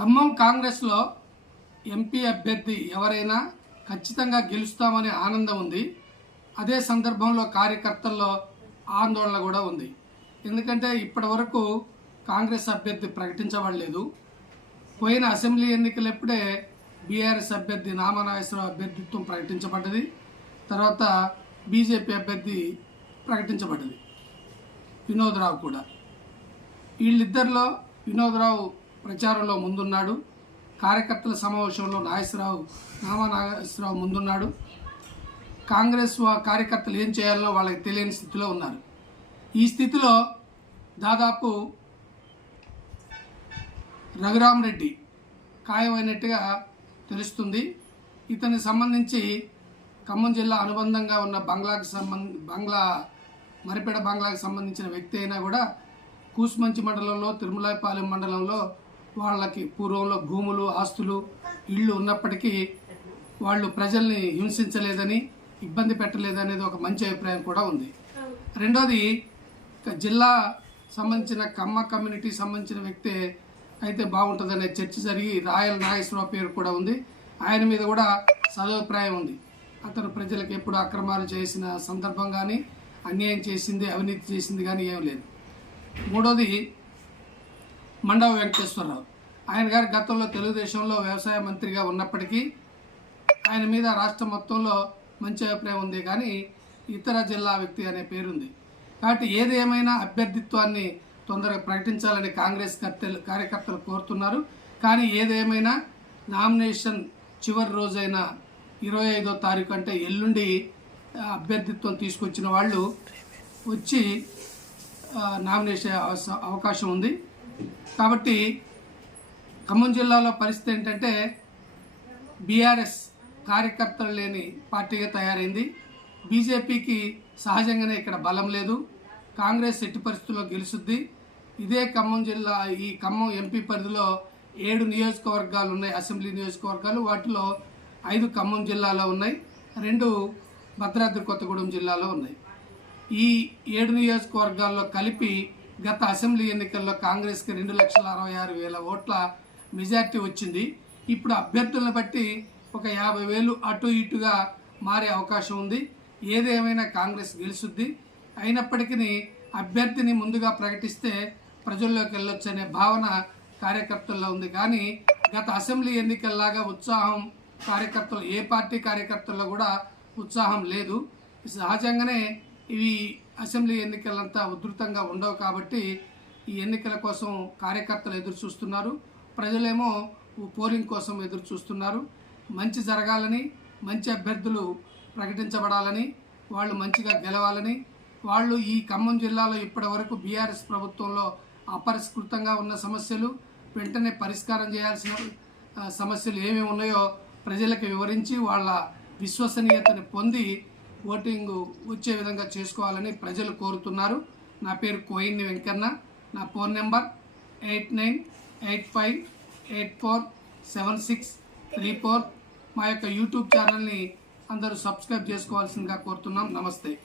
ఖమ్మం కాంగ్రెస్లో ఎంపీ అభ్యర్థి ఎవరైనా ఖచ్చితంగా గెలుస్తామనే ఆనందం ఉంది. అదే సందర్భంలో కార్యకర్తల్లో ఆందోళన కూడా ఉంది. ఎందుకంటే ఇప్పటి వరకు కాంగ్రెస్ అభ్యర్థి ప్రకటించబడలేదు. పోయిన అసెంబ్లీ ఎన్నికలప్పుడే బీఆర్ఎస్ అభ్యర్థి నామనాగేశ్వరరావు అభ్యర్థిత్వం ప్రకటించబడ్డది. తర్వాత బీజేపీ అభ్యర్థి ప్రకటించబడ్డది. వినోద్రావు కూడా. వీళ్ళిద్దరిలో వినోద్రావు ప్రచారంలో ముందున్నాడు. కార్యకర్తల సమావేశంలో నాగేశ్వరరావు నామా నాగేశ్వరరావు ముందున్నాడు. కాంగ్రెస్ కార్యకర్తలు ఏం చేయాలో వాళ్ళకి తెలియని స్థితిలో ఉన్నారు. ఈ స్థితిలో దాదాపు రఘురామరెడ్డి ఖాయమైనట్టుగా తెలుస్తుంది. ఇతనికి సంబంధించి ఖమ్మం జిల్లా అనుబంధంగా ఉన్న బంగ్లాకి సంబంధ బంగ్లా మరిపేడ బంగ్లాకి సంబంధించిన వ్యక్తి అయినా కూడా కూసుమంచి మండలంలో తిరుమలాయపాలెం మండలంలో వాళ్ళకి పూర్వంలో భూములు ఆస్తులు ఇళ్ళు ఉన్నప్పటికీ వాళ్ళు ప్రజల్ని హింసించలేదని ఇబ్బంది పెట్టలేదనేది ఒక మంచి అభిప్రాయం కూడా ఉంది. రెండోది జిల్లా సంబంధించిన కమ్మ కమ్యూనిటీ సంబంధించిన వ్యక్తే అయితే బాగుంటుందనే చర్చ జరిగి రాయల్ నాగేశ్వరరావు పేరు కూడా ఉంది. ఆయన మీద కూడా సదభిప్రాయం ఉంది. అతను ప్రజలకు ఎప్పుడు అక్రమాలు చేసిన సందర్భం కానీ అన్యాయం చేసింది అవినీతి చేసింది కానీ ఏం లేదు. మూడోది మండవ వెంకటేశ్వరరావు. ఆయన గారు గతంలో తెలుగుదేశంలో వ్యవసాయ మంత్రిగా ఉన్నప్పటికీ ఆయన మీద రాష్ట్ర మొత్తంలో మంచి అభిప్రాయం ఉంది కానీ ఇతర జిల్లా వ్యక్తి అనే పేరుంది. కాబట్టి ఏది ఏమైనా అభ్యర్థిత్వాన్ని తొందరగా ప్రకటించాలని కాంగ్రెస్ కర్తలు కార్యకర్తలు కోరుతున్నారు. కానీ ఏదేమైనా నామినేషన్ చివరి రోజైన ఇరవై ఐదో తారీఖు అంటే ఎల్లుండి అభ్యర్థిత్వం తీసుకొచ్చిన వాళ్ళు వచ్చి నామినేషన్ అవకాశం ఉంది. కాబట్టి ఖమ్మం జిల్లాలో పరిస్థితి ఏంటంటే బీఆర్ఎస్ కార్యకర్తలు లేని పార్టీగా తయారైంది. బీజేపీకి సహజంగానే ఇక్కడ బలం లేదు. కాంగ్రెస్ ఎట్టి పరిస్థితుల్లో గెలుస్తుంది. ఇదే ఖమ్మం జిల్లా ఈ ఖమ్మం ఎంపీ పరిధిలో ఏడు నియోజకవర్గాలు ఉన్నాయి. అసెంబ్లీ నియోజకవర్గాలు. వాటిలో ఐదు ఖమ్మం జిల్లాలో ఉన్నాయి. రెండు భద్రాద్రి కొత్తగూడెం జిల్లాలో ఉన్నాయి. ఈ ఏడు నియోజకవర్గాల్లో కలిపి గత అసెంబ్లీ ఎన్నికల్లో కాంగ్రెస్కి రెండు లక్షల అరవై ఆరు వేల ఓట్ల మెజార్టీ వచ్చింది. ఇప్పుడు అభ్యర్థులను బట్టి ఒక యాభై వేలు అటు ఇటుగా మారే అవకాశం ఉంది. ఏదేమైనా కాంగ్రెస్ గెలుస్తుంది అయినప్పటికీ అభ్యర్థిని ముందుగా ప్రకటిస్తే ప్రజల్లోకి వెళ్ళొచ్చు అనే భావన కార్యకర్తల్లో ఉంది. కానీ గత అసెంబ్లీ ఎన్నికల్లాగా ఉత్సాహం కార్యకర్తలు ఏ పార్టీ కార్యకర్తల్లో కూడా ఉత్సాహం లేదు. సహజంగానే ఇవి అసెంబ్లీ ఎన్నికలంతా ఉధృతంగా ఉండవు కాబట్టి ఈ ఎన్నికల కోసం కార్యకర్తలు ఎదురు చూస్తున్నారు ప్రజలేమో పోలింగ్ కోసం ఎదురు చూస్తున్నారు మంచి జరగాలని మంచి అభ్యర్థులు ప్రకటించబడాలని వాళ్ళు మంచిగా గెలవాలని వాళ్ళు ఈ ఖమ్మం జిల్లాలో ఇప్పటివరకు బీఆర్ఎస్ ప్రభుత్వంలో అపరిష్కృతంగా ఉన్న సమస్యలు వెంటనే పరిష్కారం చేయాల్సిన సమస్యలు ఏమేమి ఉన్నాయో ప్రజలకు వివరించి వాళ్ళ విశ్వసనీయతని పొంది ఓటింగ్ వచ్చే విధంగా చేసుకోవాలని ప్రజలు కోరుతున్నారు. నా పేరు కోయిన్ని వెంకన్న. నా phone number eight nine eight five eight four seven six three four. మా యొక్క యూట్యూబ్ ఛానల్ని అందరూ సబ్స్క్రైబ్ చేసుకోవాల్సిందిగా కోరుతున్నాం. నమస్తే.